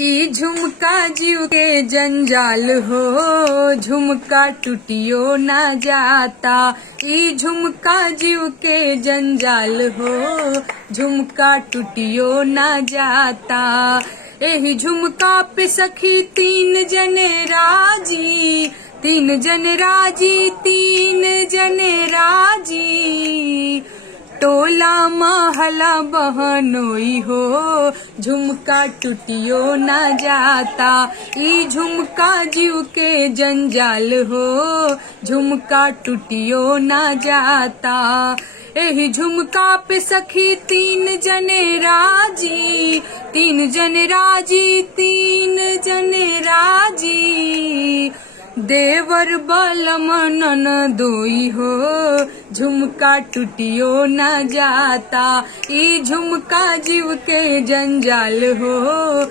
ई झुमका जीव के जंजाल हो, झुमका टूटियो ना जाता। ई झुमका जीव के जंजाल हो, झुमका टूटियो ना जाता। एही झुमका पे सखी तीन जने राजी, तीन जने राजी, तीन जने राजी। टोला महला बहनोई हो, झुमका टूटियो ना जाता। ई झुमका जीव के जंजाल हो, झुमका टूटियो ना जाता। एही झुमका पे सखी तीन जने राजी, तीन जने राजी, तीन जने राजी। देवर बलम ननदोई हो, झुमका टूटियो ना जाता। ई झुमका जीव के जंजाल हो,